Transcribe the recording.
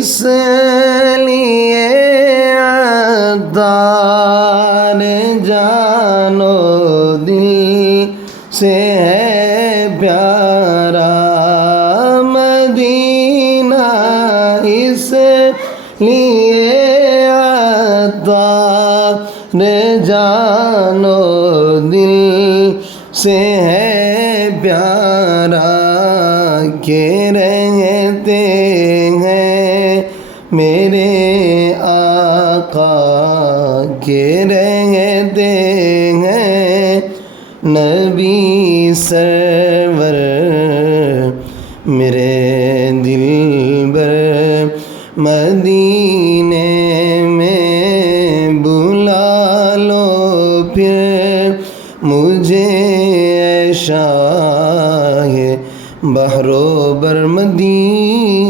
اس لیے عطار جانو دل سے ہے پیارا مدینہ، اس لیے عطار جانو دل سے ہے پیارا کہ رہتے ہیں میرے آقا، کہ رہتے ہیں نبی سرور میرے دل بر مدینے میں بلا لو پھر مجھے اے شاہ بحر و بر مدینہ۔